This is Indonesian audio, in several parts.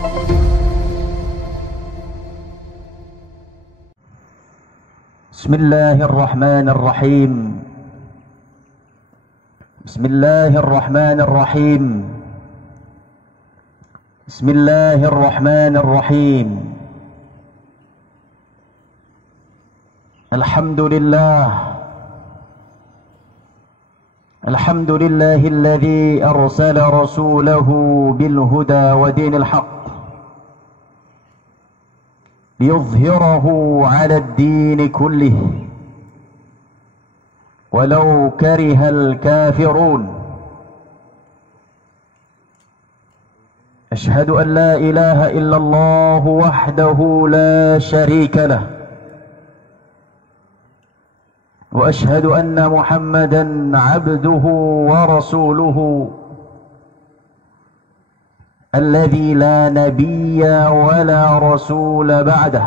Bismillahirrahmanirrahim. Bismillahirrahmanirrahim. Bismillahirrahmanirrahim. Alhamdulillah. Alhamdulillahilladzi arsala rasulahu bil huda wa dinil haqq liyudhhirahu 'ala ad-din kullih walau karihal kafirun. Ashhadu an la ilaha illallah wahdahu la sharika lah wa ashhadu anna Muhammadan 'abduhu wa rasuluhu alladzi la nabiyya wa la rasula ba'dah.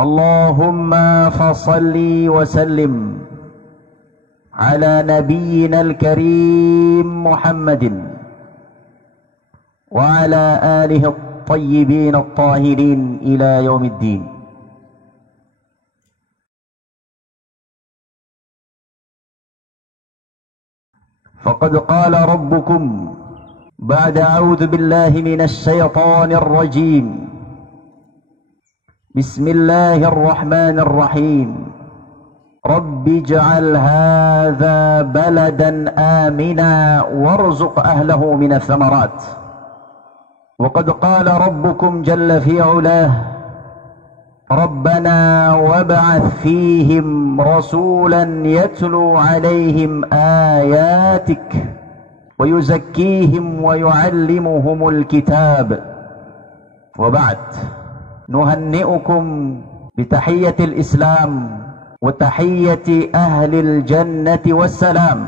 Allahumma fasalli wa sallim ala nabiyyina al-karim Muhammadin wa ala alihi at-tayyibin at-tahirin ila yaumiddin. فقد قال ربكم بعد أعوذ بالله من الشيطان الرجيم بسم الله الرحمن الرحيم رب اجعل هذا بلدا آمنا وارزق أهله من الثمرات وقد قال ربكم جل في علاه ربنا وابعث فيهم رسولا يتلو عليهم آياتك ويزكيهم ويعلمهم الكتاب وبعد نهنئكم بتحية الإسلام وتحية أهل الجنة والسلام.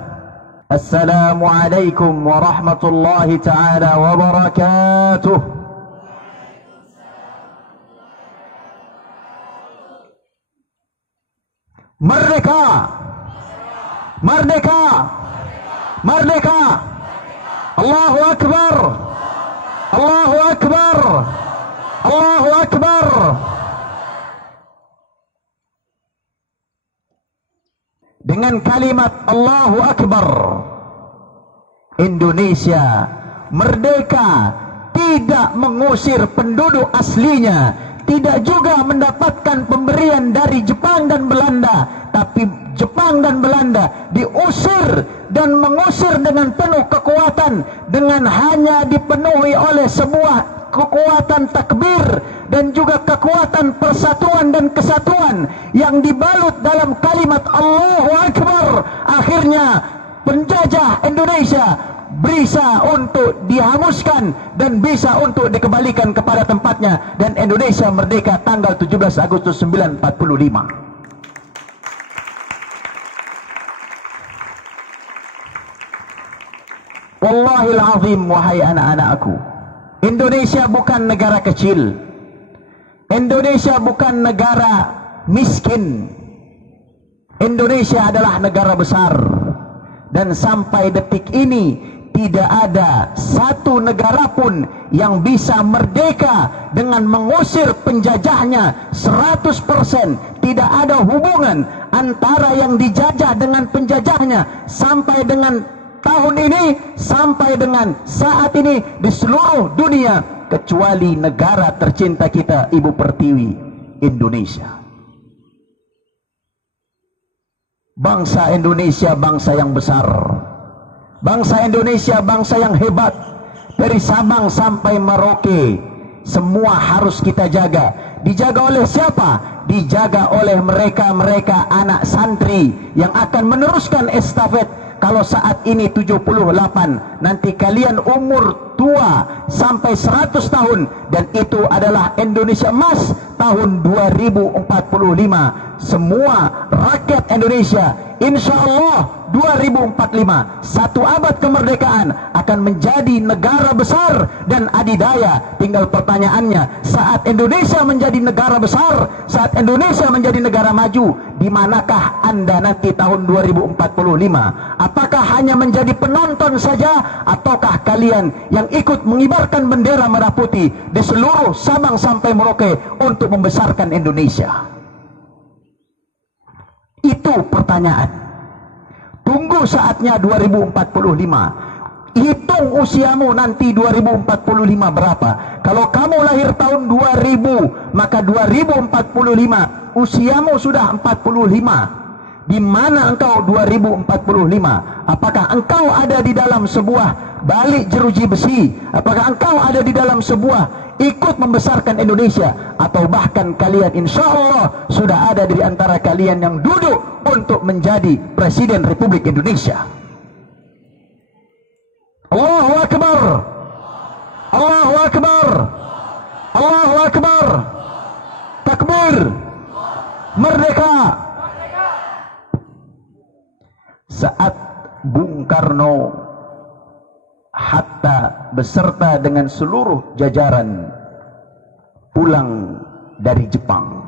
السلام عليكم ورحمة الله تعالى وبركاته. Merdeka! Merdeka! Merdeka! Allahu Akbar! Allahu Akbar! Allahu Akbar! Dengan kalimat Allahu Akbar, Indonesia merdeka, tidak mengusir penduduk aslinya, tidak juga mendapatkan pemberian dari Jepang dan Belanda, tapi Jepang dan Belanda diusir dan mengusir dengan penuh kekuatan, dengan hanya dipenuhi oleh sebuah kekuatan takbir dan juga kekuatan persatuan dan kesatuan yang dibalut dalam kalimat Allahu Akbar. Akhirnya penjajah Indonesia bisa untuk dihanguskan dan bisa untuk dikembalikan kepada tempatnya, dan Indonesia merdeka tanggal 17 Agustus 1945. Wallahil azim, wahai anak-anakku, Indonesia bukan negara kecil. Indonesia bukan negara miskin. Indonesia adalah negara besar, dan sampai detik ini tidak ada satu negara pun yang bisa merdeka dengan mengusir penjajahnya 100%. Tidak ada hubungan antara yang dijajah dengan penjajahnya sampai dengan tahun ini, sampai dengan saat ini di seluruh dunia, kecuali negara tercinta kita, Ibu Pertiwi, Indonesia. Bangsa Indonesia bangsa yang besar. Bangsa Indonesia bangsa yang hebat. Dari Sabang sampai Merauke, semua harus kita jaga. Dijaga oleh siapa? Dijaga oleh mereka-mereka anak santri yang akan meneruskan estafet. Kalau saat ini 78, nanti kalian umur tua sampai 100 tahun, dan itu adalah Indonesia Emas tahun 2045. semua rakyat Indonesia, insya Allah 2045, 1 abad kemerdekaan akan menjadi negara besar dan adidaya. Tinggal pertanyaannya, saat Indonesia menjadi negara besar, saat Indonesia menjadi negara maju, di manakah Anda nanti tahun 2045? Apakah hanya menjadi penonton saja, ataukah kalian yang ikut mengibarkan bendera merah putih di seluruh Sabang sampai Merauke untuk membesarkan Indonesia? Itu pertanyaan. Tunggu saatnya 2045. Hitung usiamu nanti 2045 berapa. Kalau kamu lahir tahun 2000, maka 2045 usiamu sudah 45. Di mana engkau 2045? Apakah engkau ada di dalam sebuah balik jeruji besi? Apakah engkau ada di dalam sebuah ikut membesarkan Indonesia? Atau bahkan kalian insya Allah sudah ada di antara kalian yang duduk untuk menjadi Presiden Republik Indonesia? Allahu Akbar, Allahu Akbar, Allahu Akbar, takbir, merdeka. Saat Bung Karno, Hatta beserta dengan seluruh jajaran pulang dari Jepang,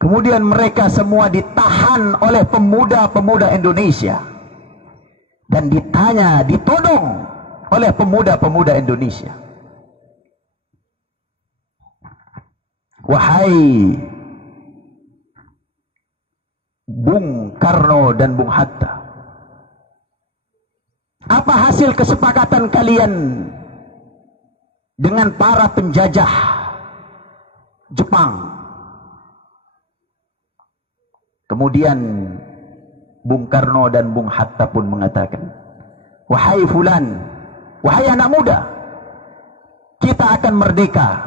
kemudian mereka semua ditahan oleh pemuda-pemuda Indonesia dan ditanya, ditodong oleh pemuda-pemuda Indonesia, wahai Bung Karno dan Bung Hatta, apa hasil kesepakatan kalian dengan para penjajah Jepang? Kemudian Bung Karno dan Bung Hatta pun mengatakan, wahai fulan, wahai anak muda, kita akan merdeka.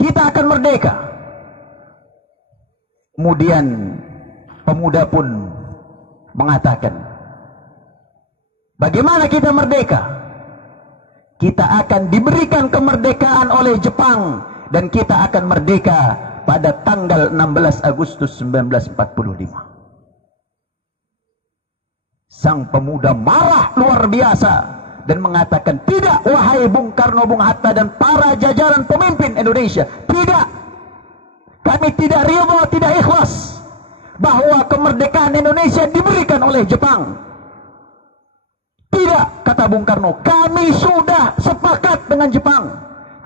Kita akan merdeka. Kemudian pemuda pun mengatakan, bagaimana kita merdeka? Kita akan diberikan kemerdekaan oleh Jepang dan kita akan merdeka pada tanggal 16 Agustus 1945. Sang pemuda marah luar biasa dan mengatakan, tidak wahai Bung Karno, Bung Hatta dan para jajaran pemimpin Indonesia, tidak. Kami tidak ridha, tidak ikhlas bahwa kemerdekaan Indonesia diberikan oleh Jepang. Tidak, kata Bung Karno, kami sudah sepakat dengan Jepang.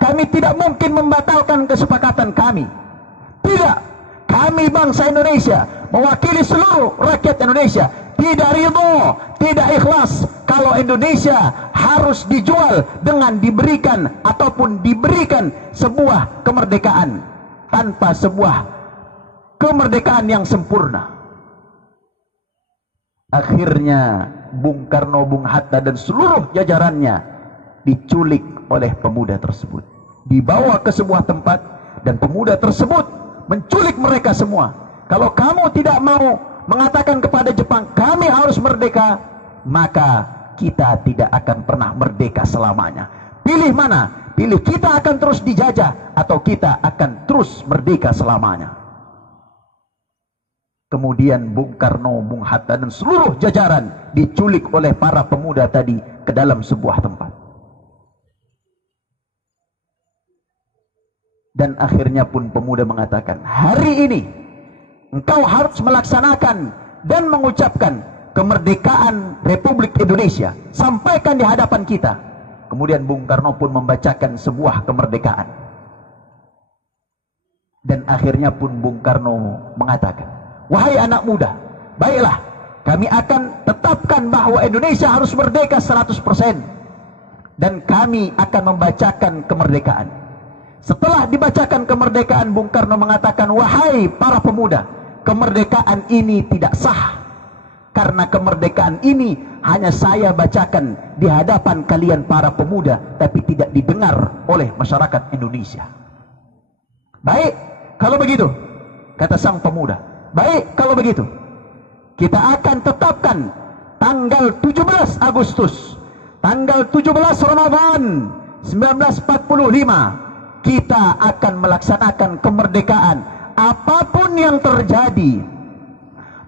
Kami tidak mungkin membatalkan kesepakatan kami. Tidak, kami bangsa Indonesia, mewakili seluruh rakyat Indonesia, tidak ridha, tidak ikhlas kalau Indonesia harus dijual dengan diberikan ataupun diberikan sebuah kemerdekaan tanpa sebuah kemerdekaan yang sempurna. Akhirnya Bung Karno, Bung Hatta dan seluruh jajarannya diculik oleh pemuda tersebut, dibawa ke sebuah tempat dan pemuda tersebut menculik mereka semua. Kalau kamu tidak mau mengatakan kepada Jepang kami harus merdeka, maka kita tidak akan pernah merdeka selamanya. Pilih mana? Pilih kita akan terus dijajah atau kita akan terus merdeka selamanya. Kemudian Bung Karno, Bung Hatta dan seluruh jajaran diculik oleh para pemuda tadi ke dalam sebuah tempat. Dan akhirnya pun pemuda mengatakan, hari ini engkau harus melaksanakan dan mengucapkan kemerdekaan Republik Indonesia. Sampaikan di hadapan kita. Kemudian Bung Karno pun membacakan sebuah kemerdekaan. Dan akhirnya pun Bung Karno mengatakan, wahai anak muda, baiklah, kami akan tetapkan bahwa Indonesia harus merdeka 100%. Dan kami akan membacakan kemerdekaan. Setelah dibacakan kemerdekaan, Bung Karno mengatakan, wahai para pemuda, kemerdekaan ini tidak sah. Karena kemerdekaan ini hanya saya bacakan di hadapan kalian para pemuda, tapi tidak didengar oleh masyarakat Indonesia. Baik, kalau begitu, kata sang pemuda, baik kalau begitu, kita akan tetapkan tanggal 17 Agustus, tanggal 17 Ramadan 1945 kita akan melaksanakan kemerdekaan apapun yang terjadi.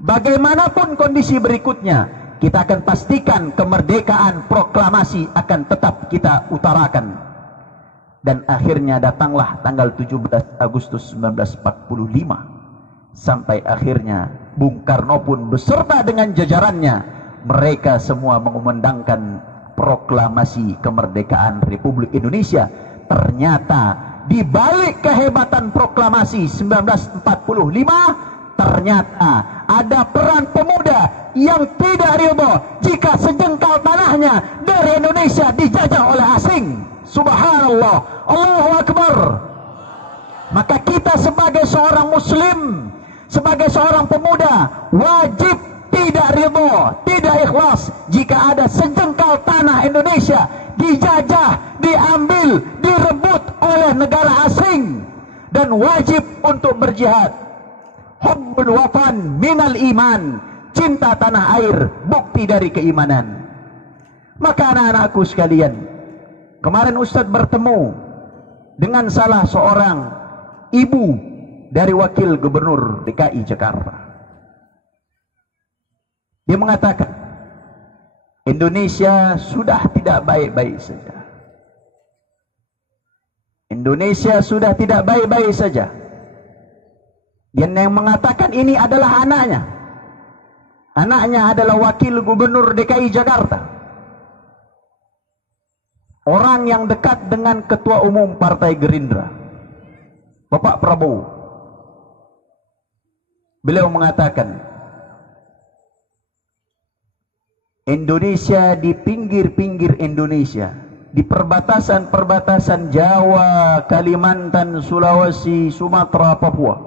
Bagaimanapun kondisi berikutnya, kita akan pastikan kemerdekaan proklamasi akan tetap kita utarakan. Dan akhirnya datanglah tanggal 17 Agustus 1945. Sampai akhirnya Bung Karno pun beserta dengan jajarannya, mereka semua mengumandangkan proklamasi kemerdekaan Republik Indonesia. Ternyata di balik kehebatan proklamasi 1945, ternyata ada peran pemuda yang tidak ridho jika sejengkal tanahnya dari Indonesia dijajah oleh asing. Subhanallah, Allahu Akbar. Maka kita sebagai seorang muslim, sebagai seorang pemuda, wajib tidak ridho, tidak ikhlas jika ada sejengkal tanah Indonesia dijajah, diambil, direbut oleh negara asing, dan wajib untuk berjihad. Hubbul watan minal iman, cinta tanah air bukti dari keimanan. Maka anak-anakku sekalian, kemarin Ustadz bertemu dengan salah seorang ibu dari wakil gubernur DKI Jakarta. Dia mengatakan, Indonesia sudah tidak baik-baik saja. Indonesia sudah tidak baik-baik saja. Dan yang mengatakan ini adalah anaknya. Anaknya adalah wakil gubernur DKI Jakarta. Orang yang dekat dengan ketua umum Partai Gerindra, Bapak Prabowo. Beliau mengatakan, Indonesia, di pinggir-pinggir Indonesia, di perbatasan-perbatasan Jawa, Kalimantan, Sulawesi, Sumatera, Papua,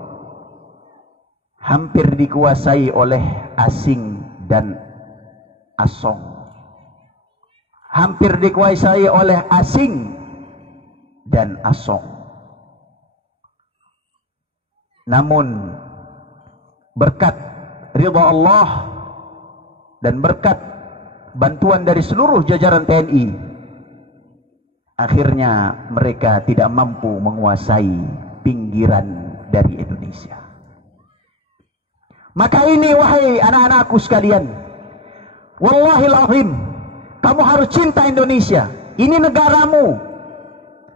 hampir dikuasai oleh asing dan asong. Hampir dikuasai oleh asing dan asong. Namun berkat ridha Allah dan berkat bantuan dari seluruh jajaran TNI, akhirnya mereka tidak mampu menguasai pinggiran dari Indonesia. Maka ini, wahai anak-anakku sekalian, wallahil azim, kamu harus cinta Indonesia. Ini negaramu.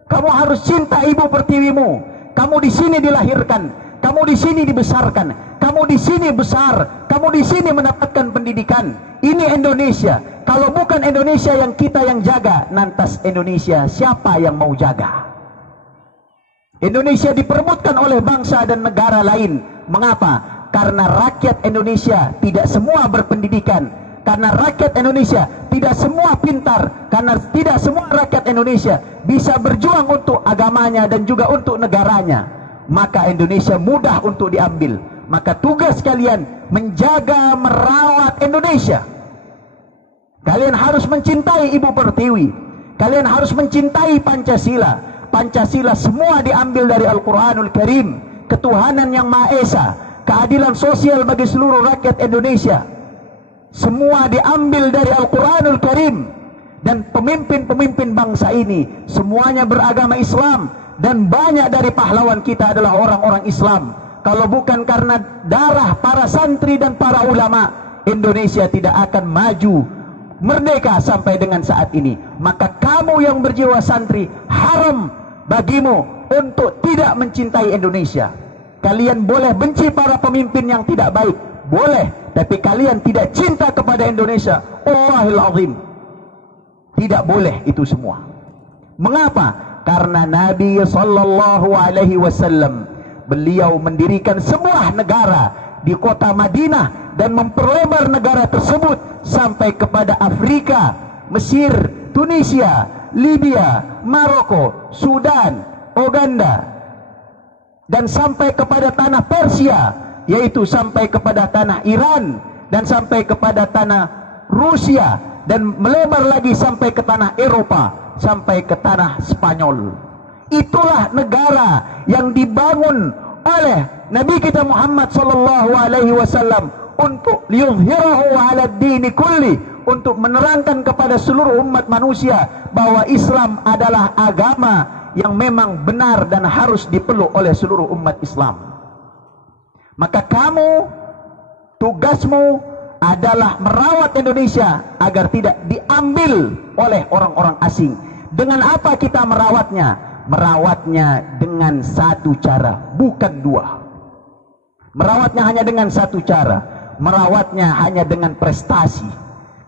Kamu harus cinta ibu pertiwimu. Kamu di sini dilahirkan, kamu di sini dibesarkan, kamu di sini besar, kamu di sini mendapatkan pendidikan. Ini Indonesia. Kalau bukan Indonesia yang kita yang jaga, lantas Indonesia siapa yang mau jaga? Indonesia diperebutkan oleh bangsa dan negara lain. Mengapa? Karena rakyat Indonesia tidak semua berpendidikan, karena rakyat Indonesia tidak semua pintar, karena tidak semua rakyat Indonesia bisa berjuang untuk agamanya dan juga untuk negaranya. Maka Indonesia mudah untuk diambil. Maka tugas kalian menjaga, merawat Indonesia. Kalian harus mencintai Ibu Pertiwi. Kalian harus mencintai Pancasila. Pancasila semua diambil dari Al-Quranul Karim. Ketuhanan yang Maha Esa, keadilan sosial bagi seluruh rakyat Indonesia, semua diambil dari Al-Quranul Karim. Dan pemimpin-pemimpin bangsa ini semuanya beragama Islam, dan banyak dari pahlawan kita adalah orang-orang Islam. Kalau bukan karena darah para santri dan para ulama, Indonesia tidak akan maju merdeka sampai dengan saat ini. Maka kamu yang berjiwa santri, haram bagimu untuk tidak mencintai Indonesia. Kalian boleh benci para pemimpin yang tidak baik, boleh, tapi kalian tidak cinta kepada Indonesia. Allahil azim, tidak boleh itu semua. Mengapa? Karena Nabi sallallahu alaihi wasallam, beliau mendirikan sebuah negara di kota Madinah dan memperlebar negara tersebut sampai kepada Afrika, Mesir, Tunisia, Libya, Maroko, Sudan, Uganda, dan sampai kepada tanah Persia, yaitu sampai kepada tanah Iran, dan sampai kepada tanah Rusia, dan melebar lagi sampai ke tanah Eropa, sampai ke tanah Spanyol. Itulah negara yang dibangun oleh Nabi kita Muhammad sallallahu alaihi wasallam untuk liyuzhirahu 'ala ad-dini kulli, untuk menerangkan kepada seluruh umat manusia bahwa Islam adalah agama yang memang benar dan harus dipeluk oleh seluruh umat Islam. Maka kamu, tugasmu adalah merawat Indonesia agar tidak diambil oleh orang-orang asing. Dengan apa kita merawatnya? Merawatnya dengan satu cara, bukan dua. Merawatnya hanya dengan satu cara, merawatnya hanya dengan prestasi.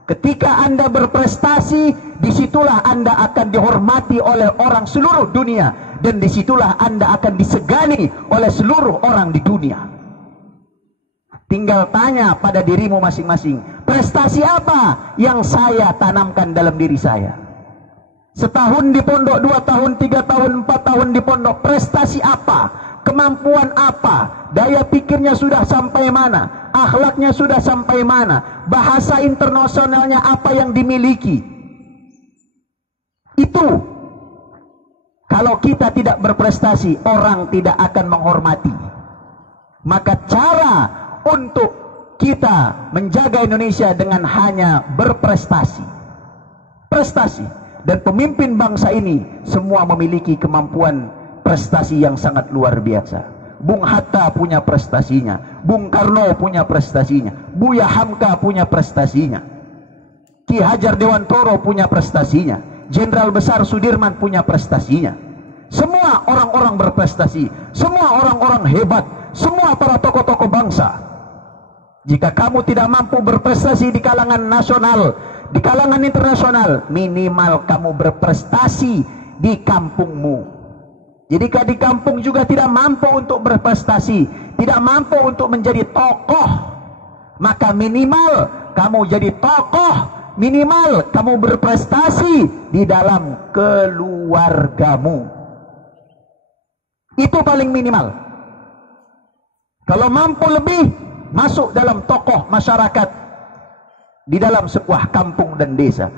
Ketika Anda berprestasi, disitulah Anda akan dihormati oleh orang seluruh dunia, dan disitulah Anda akan disegani oleh seluruh orang di dunia. Tinggal tanya pada dirimu masing-masing, prestasi apa yang saya tanamkan dalam diri saya? Setahun di pondok, 2 tahun, 3 tahun, 4 tahun di pondok, prestasi apa? Kemampuan apa? Daya pikirnya sudah sampai mana? Akhlaknya sudah sampai mana? Bahasa internasionalnya apa yang dimiliki? Itu kalau kita tidak berprestasi, orang tidak akan menghormati. Maka cara untuk kita menjaga Indonesia dengan hanya berprestasi. Prestasi. Dan pemimpin bangsa ini semua memiliki kemampuan prestasi yang sangat luar biasa. Bung Hatta punya prestasinya, Bung Karno punya prestasinya, Buya Hamka punya prestasinya, Ki Hajar Dewantoro punya prestasinya, Jenderal Besar Sudirman punya prestasinya. Semua orang-orang berprestasi, semua orang-orang hebat, semua para tokoh-tokoh bangsa. Jika kamu tidak mampu berprestasi di kalangan nasional, di kalangan internasional, minimal kamu berprestasi di kampungmu. Jadi di kampung juga tidak mampu untuk berprestasi, tidak mampu untuk menjadi tokoh, maka minimal kamu jadi tokoh, minimal kamu berprestasi di dalam keluargamu. Itu paling minimal. Kalau mampu lebih, masuk dalam tokoh masyarakat di dalam sebuah kampung dan desa.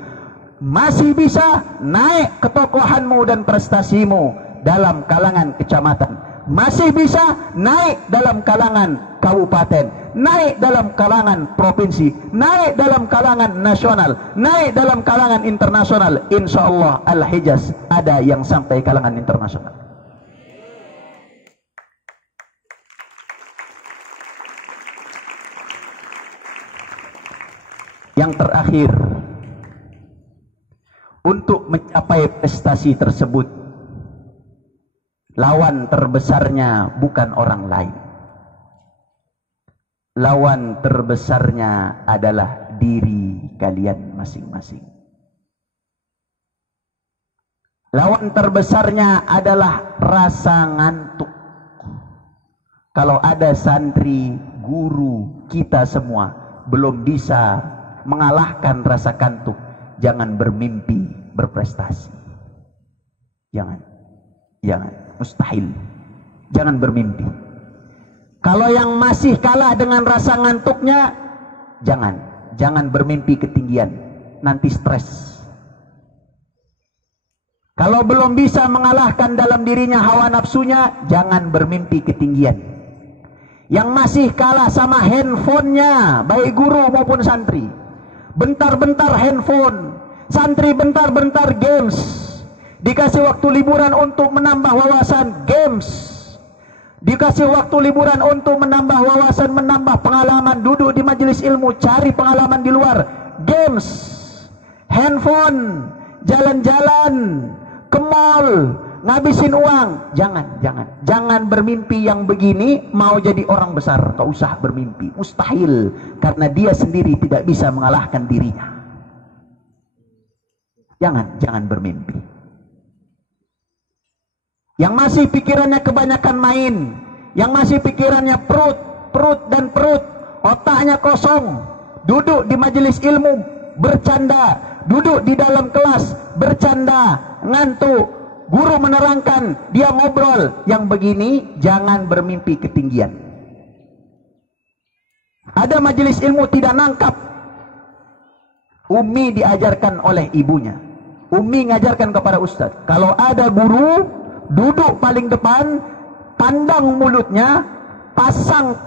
Masih bisa naik ketokohanmu dan prestasimu dalam kalangan kecamatan, masih bisa naik dalam kalangan kabupaten, naik dalam kalangan provinsi, naik dalam kalangan nasional, naik dalam kalangan internasional. Insya Allah Al-Hijaz ada yang sampai kalangan internasional. Yang terakhir, untuk mencapai prestasi tersebut, lawan terbesarnya bukan orang lain. Lawan terbesarnya adalah diri kalian masing-masing. Lawan terbesarnya adalah rasa ngantuk. Kalau ada santri, guru, kita semua belum bisa mengalahkan rasa kantuk, jangan bermimpi berprestasi. Jangan, mustahil. Jangan bermimpi. Kalau yang masih kalah dengan rasa ngantuknya, jangan bermimpi ketinggian, nanti stres. Kalau belum bisa mengalahkan dalam dirinya hawa nafsunya, jangan bermimpi ketinggian. Yang masih kalah sama handphonenya, baik guru maupun santri, bentar-bentar handphone, santri bentar-bentar games, dikasih waktu liburan untuk menambah wawasan, games, dikasih waktu liburan untuk menambah wawasan, menambah pengalaman, duduk di majelis ilmu, cari pengalaman di luar, games, handphone, jalan-jalan, ke mall, ngabisin uang. Jangan bermimpi yang begini mau jadi orang besar. Gak usah bermimpi, mustahil, karena dia sendiri tidak bisa mengalahkan dirinya. Jangan bermimpi. Yang masih pikirannya kebanyakan main, yang masih pikirannya perut, otaknya kosong, duduk di majelis ilmu bercanda, duduk di dalam kelas bercanda, ngantuk, guru menerangkan, dia ngobrol, yang begini jangan bermimpi ketinggian. Ada majelis ilmu tidak nangkap, Umi diajarkan oleh ibunya, Umi ngajarkan kepada ustadz, kalau ada guru duduk paling depan, pandang mulutnya, pasang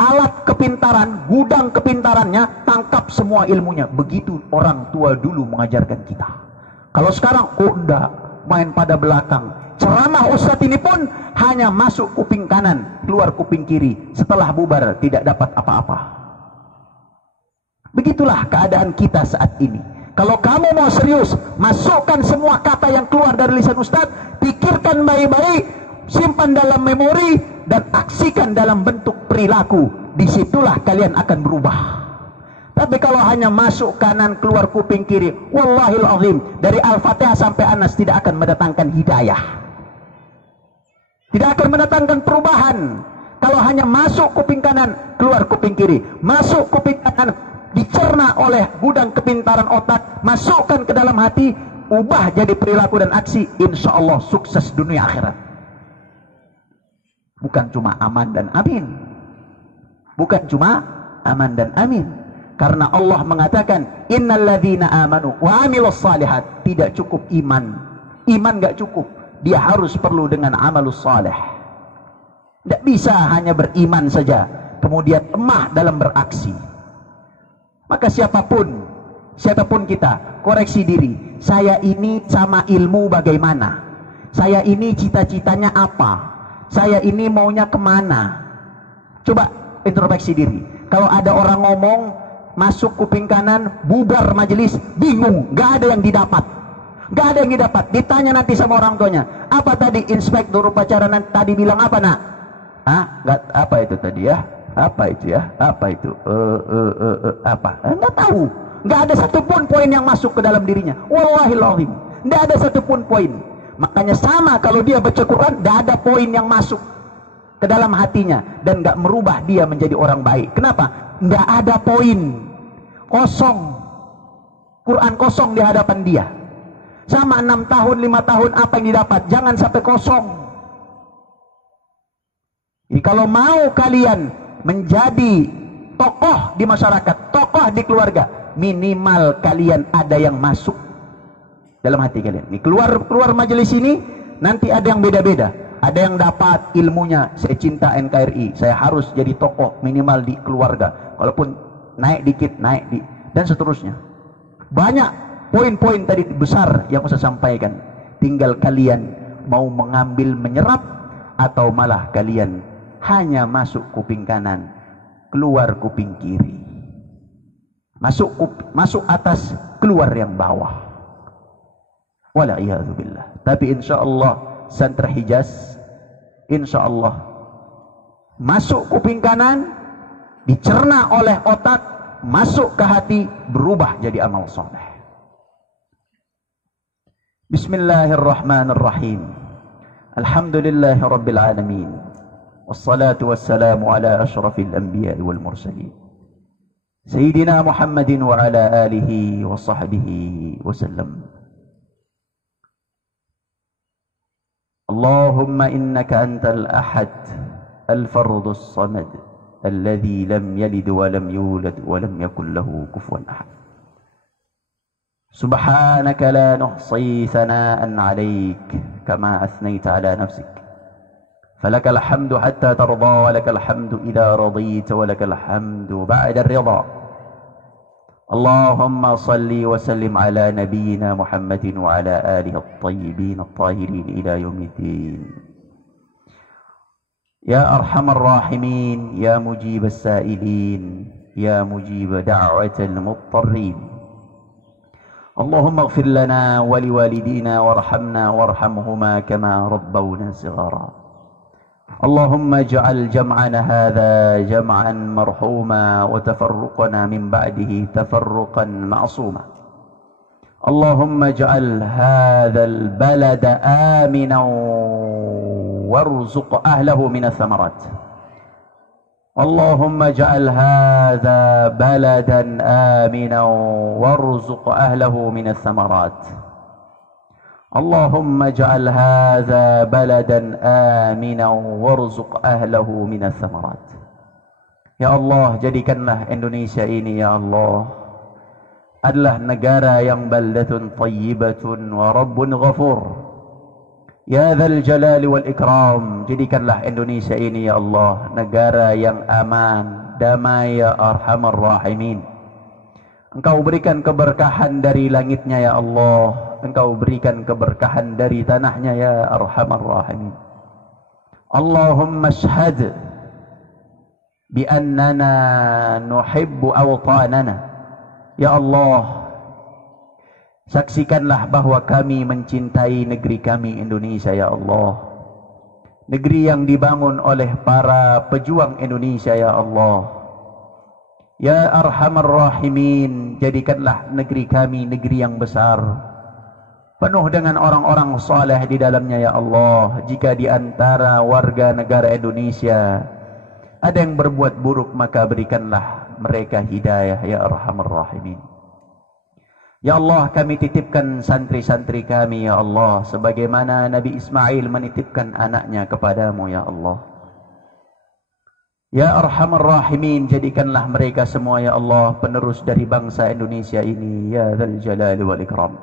alat kepintaran, gudang kepintarannya, tangkap semua ilmunya. Begitu orang tua dulu mengajarkan kita. Kalau sekarang kok enggak, main pada belakang, Ceramah ustadz ini pun hanya masuk kuping kanan, keluar kuping kiri. Setelah bubar tidak dapat apa-apa. Begitulah keadaan kita saat ini. Kalau kamu mau serius, masukkan semua kata yang keluar dari lisan ustadz, pikirkan baik-baik, simpan dalam memori, dan aksikan dalam bentuk perilaku. Disitulah kalian akan berubah. Tapi kalau hanya masuk kanan keluar kuping kiri, wallahil azim, dari Al-Fatihah sampai Anas tidak akan mendatangkan hidayah, tidak akan mendatangkan perubahan. Kalau hanya masuk kuping kanan keluar kuping kiri, masuk kuping kanan dicerna oleh gudang kepintaran otak, masukkan ke dalam hati, ubah jadi perilaku dan aksi, insya Allah sukses dunia akhirat. Bukan cuma aman dan amin, bukan cuma aman dan amin. Karena Allah mengatakan innalladzina amanu wa amilus salihat. Tidak cukup iman. Iman gak cukup. Dia harus perlu dengan amalus salih. Tidak bisa hanya beriman saja kemudian lemah dalam beraksi. Maka siapapun kita, koreksi diri. Saya ini sama ilmu bagaimana? Saya ini cita-citanya apa? Saya ini maunya kemana? Coba introspeksi diri. Kalau ada orang ngomong masuk kuping kanan, bubar majelis, bingung, gak ada yang didapat, gak ada yang didapat. Ditanya nanti sama orang tuanya, apa tadi inspektur upacara tadi bilang apa nak? Gak apa itu tadi ya? Apa itu ya? Apa itu? Apa? Nggak tahu. Nggak ada satupun poin yang masuk ke dalam dirinya. Wallahil azim, nggak ada satupun poin. Makanya sama kalau dia baca Quran, nggak ada poin yang masuk ke dalam hatinya dan nggak merubah dia menjadi orang baik. Kenapa? Nggak ada poin, kosong. Quran kosong di hadapan dia. Sama 6 tahun, 5 tahun apa yang didapat? Jangan sampai kosong. Jadi kalau mau kalian menjadi tokoh di masyarakat, tokoh di keluarga, minimal kalian ada yang masuk dalam hati kalian. Nih keluar majelis ini nanti ada yang beda-beda. Ada yang dapat ilmunya, saya cinta NKRI, saya harus jadi tokoh minimal di keluarga. Kalaupun naik dikit, dan seterusnya. Banyak poin-poin tadi besar yang saya sampaikan. Tinggal kalian mau mengambil menyerap atau malah kalian hanya masuk kuping kanan, keluar kuping kiri. Masuk atas, keluar yang bawah. Wala'iyadzubillah. Tapi insya Allah Santri Hijaz, insya Allah masuk kuping kanan, dicerna oleh otak, masuk ke hati, berubah jadi amal soleh. Bismillahirrahmanirrahim. Alhamdulillahi rabbil alamin. Wassalatu wassalamu ala ashrafil anbiya wal mursalin, Sayyidina Muhammadin wa ala alihi wa sahbihi wasallam. Allahumma innaka antal ahad al-fardus samad alladhi lam yalid wa lam yulad wa lam yakul lahu kufuwan ahad. Subhanaka la nuhsi thana'an 'alaik kama athnayta 'ala nafsik. Falakal hamdu hatta tarda wa lakal hamdu idza radita wa lakal hamdu ba'da ar-ridha. Allahumma salli wa sallim ala nabiyyina Muhammadin wa ala alihi at-tayyibin at-tahirin ila yaumiddin. Ya arhamar rahimin, ya mujib as-sa'ilin, ya mujib da'watal muttarrin. Allahumma ighfir lana wa liwalidina warhamna warhamhuma kama rabbawna shighara. اللهم اجعل جمعنا هذا جمعا مرحوما وتفرقنا من بعده تفرقا معصوما. اللهم اجعل هذا البلد آمنا وارزق أهله من الثمرات. اللهم اجعل هذا بلدا آمنا وارزق أهله من الثمرات. Allahumma ij'al hadza baladan aminan warzuq ahlahu minas thamarat. Ya Allah, jadikanlah Indonesia ini ya Allah adalah negara yang baldatun thayyibatun wa rabbun ghafur. Ya dzal jalali wal ikram, jadikanlah Indonesia ini ya Allah negara yang aman, damai ya arhamar rahimin. Engkau berikan keberkahan dari langitnya ya Allah. Engkau berikan keberkahan dari tanahnya ya Arhamar Rahimin. Allahumma shahad bi annana nuhibbu awtanana. Ya Allah, saksikanlah bahwa kami mencintai negeri kami Indonesia ya Allah. Negeri yang dibangun oleh para pejuang Indonesia ya Allah. Ya Arhamar Rahimin, jadikanlah negeri kami negeri yang besar, penuh dengan orang-orang saleh di dalamnya ya Allah. Jika di antara warga negara Indonesia ada yang berbuat buruk, maka berikanlah mereka hidayah ya Arhamar Rahimin. Ya Allah, kami titipkan santri-santri kami ya Allah, sebagaimana Nabi Ismail menitipkan anaknya kepadamu ya Allah. Ya Arhamar Rahimin, jadikanlah mereka semua ya Allah penerus dari bangsa Indonesia ini ya Dzal Jalali wal Ikram.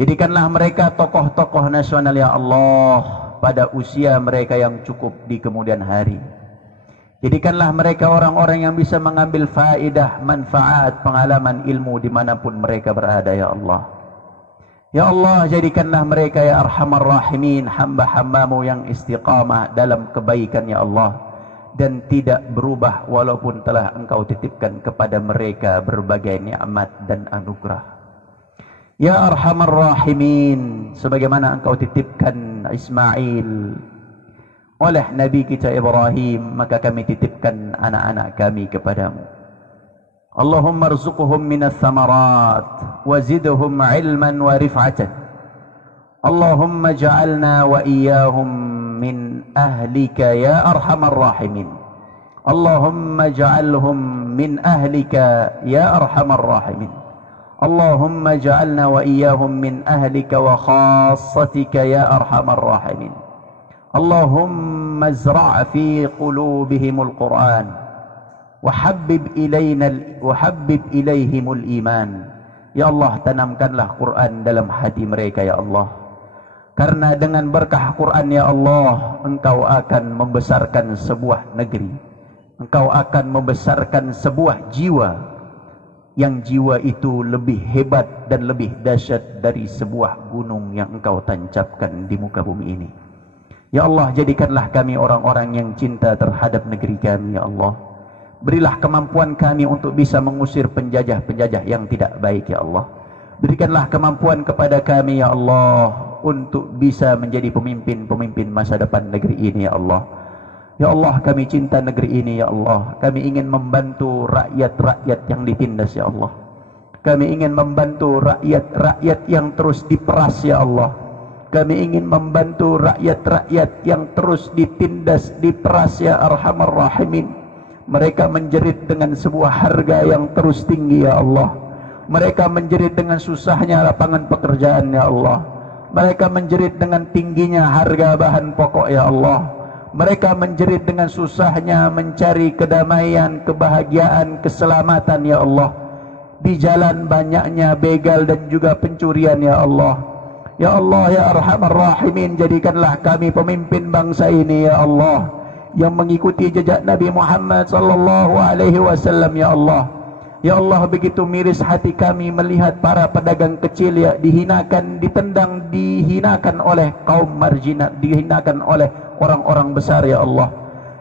Jadikanlah mereka tokoh-tokoh nasional ya Allah pada usia mereka yang cukup di kemudian hari. Jadikanlah mereka orang-orang yang bisa mengambil faedah, manfaat, pengalaman, ilmu dimanapun mereka berada ya Allah. Ya Allah, jadikanlah mereka ya Arhamar Rahimin hamba-hambamu yang istiqamah dalam kebaikan ya Allah, dan tidak berubah walaupun telah engkau titipkan kepada mereka berbagai nikmat dan anugerah. Ya Arhamar Rahimin, sebagaimana engkau titipkan Ismail oleh Nabi kita Ibrahim, maka kami titipkan anak-anak kami kepadamu. Allahumma arzuqhum minas samarat wazidhum ilman wa rif'atan. Allahumma ja'alna wa iyyahum min ahlika ya Arhamar Rahimin. Allahumma ja'alhum min ahlika ya Arhamar Rahimin. Allahumma ja'alna wa iyyahum min ahlika wa khassatika ya Arhamar Rahimin. Allahumma zra' fi qulubihimul Qur'an wa habbib ilaihimul iman. Ya Allah, tanamkanlah Quran dalam hati mereka ya Allah. Karena dengan berkah Quran ya Allah, engkau akan membesarkan sebuah negeri. Engkau akan membesarkan sebuah jiwa, yang jiwa itu lebih hebat dan lebih dahsyat dari sebuah gunung yang engkau tancapkan di muka bumi ini. Ya Allah, jadikanlah kami orang-orang yang cinta terhadap negeri kami ya Allah. Berilah kemampuan kami untuk bisa mengusir penjajah-penjajah yang tidak baik ya Allah. Berikanlah kemampuan kepada kami ya Allah untuk bisa menjadi pemimpin-pemimpin masa depan negeri ini ya Allah. Ya Allah, kami cinta negeri ini ya Allah. Kami ingin membantu rakyat-rakyat yang ditindas ya Allah. Kami ingin membantu rakyat-rakyat yang terus diperas ya Allah. Kami ingin membantu rakyat-rakyat yang terus ditindas, diperas ya Arhamar Rahimin. Mereka menjerit dengan sebuah harga yang terus tinggi ya Allah. Mereka menjerit dengan susahnya lapangan pekerjaan ya Allah. Mereka menjerit dengan tingginya harga bahan pokok ya Allah. Mereka menjerit dengan susahnya mencari kedamaian, kebahagiaan, keselamatan ya Allah. Di jalan banyaknya begal dan juga pencurian ya Allah. Ya Allah ya Arhamar Rahimin, jadikanlah kami pemimpin bangsa ini ya Allah, yang mengikuti jejak Nabi Muhammad sallallahu alaihi wasallam ya Allah. Ya Allah, begitu miris hati kami melihat para pedagang kecil ya dihinakan, ditendang, dihinakan oleh kaum marginal, dihinakan oleh orang-orang besar ya Allah.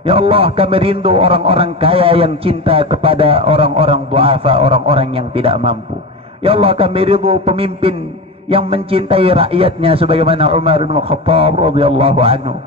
Ya Allah, kami rindu orang-orang kaya yang cinta kepada orang-orang duafa, orang-orang yang tidak mampu. Ya Allah, kami rindu pemimpin yang mencintai rakyatnya sebagaimana Umar bin Khattab radhiyallahu anhu.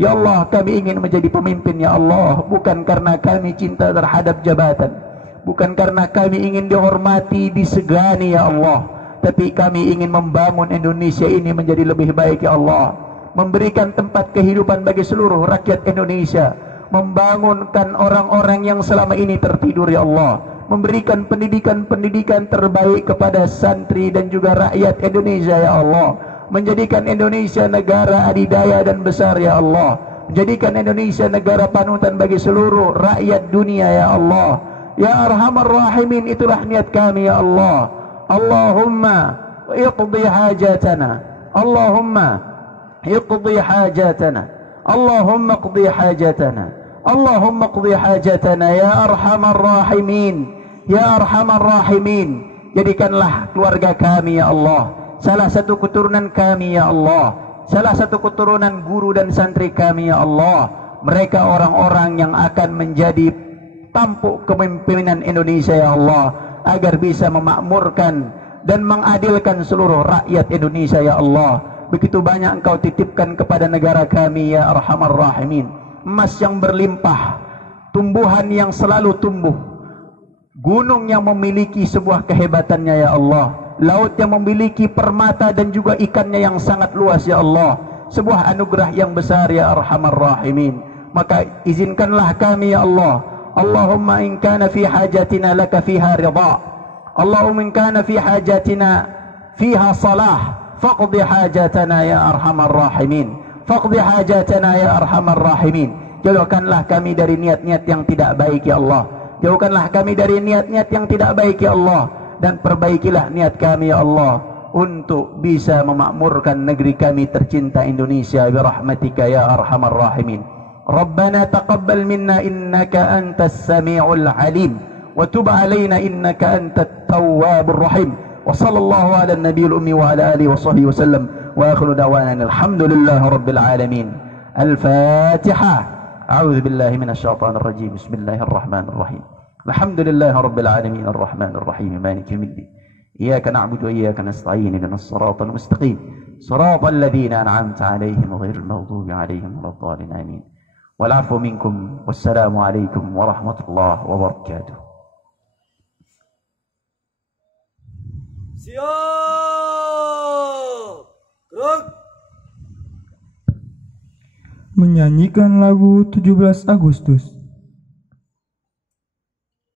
Ya Allah, kami ingin menjadi pemimpin ya Allah, bukan karena kami cinta terhadap jabatan, bukan karena kami ingin dihormati, disegani ya Allah, tapi kami ingin membangun Indonesia ini menjadi lebih baik ya Allah, memberikan tempat kehidupan bagi seluruh rakyat Indonesia, membangunkan orang-orang yang selama ini tertidur ya Allah, memberikan pendidikan-pendidikan terbaik kepada santri dan juga rakyat Indonesia ya Allah, menjadikan Indonesia negara adidaya dan besar ya Allah, menjadikan Indonesia negara panutan bagi seluruh rakyat dunia ya Allah. Ya Arhamar Rahimin, itulah niat kami ya Allah. Allahumma iqdi hajatana, Allahumma iqdi hajatana, Allahumma iqdi hajatana, Allahumma iqdi hajatana ya Arhamar Rahimin. ya arhamar rahimin. Jadikanlah keluarga kami ya Allah salah satu keturunan kami ya Allah, salah satu keturunan guru dan santri kami ya Allah. Mereka orang-orang yang akan menjadi tampuk kepemimpinan Indonesia ya Allah, agar bisa memakmurkan dan mengadilkan seluruh rakyat Indonesia ya Allah. Begitu banyak Engkau titipkan kepada negara kami ya arhamar rahimin. Emas yang berlimpah, tumbuhan yang selalu tumbuh, gunung yang memiliki sebuah kehebatannya ya Allah, laut yang memiliki permata dan juga ikannya yang sangat luas ya Allah, sebuah anugerah yang besar ya arhamar rahimin. Maka izinkanlah kami ya Allah, Allahumma in kana fi hajatina laka fiha ridha, Allahumma in kana fi hajatina fiha salah, faqdi hajatana ya arhamar rahimin, faqdi hajatana ya arhamar rahimin. Jauhkanlah kami dari niat-niat yang tidak baik ya Allah, jauhkanlah kami dari niat-niat yang tidak baik ya Allah, dan perbaikilah niat kami ya Allah untuk bisa memakmurkan negeri kami tercinta Indonesia birahmatika ya arhamar rahimin. Rabbana taqabbal minna innaka antas sami'ul alim wa tub alaina innaka antat tawwabur rahim. Wa sallallahu ala nabiyil ummi wa ala alihi wa sahbihi wasallam wa akhiru da'wana alhamdulillahi rabbil alamin. Al-Fatiha. A'udzu billahi minasy syaithanir rajim. Bismillahirrahmanirrahim. Alhamdulillahi rabbil alamin arrahmanir rahim maliki yaumiddin. Iyyaka na'budu wa iyyaka nasta'in ihdinas siratal mustaqim. Siratal ladzina an'amta 'alaihim ghairil maghdubi 'alaihim waladdallin. Amin. Wal 'afwu minkum. Wassalamu alaikum warahmatullahi wabarakatuh. Siap. Gerak. Menyanyikan lagu 17 Agustus.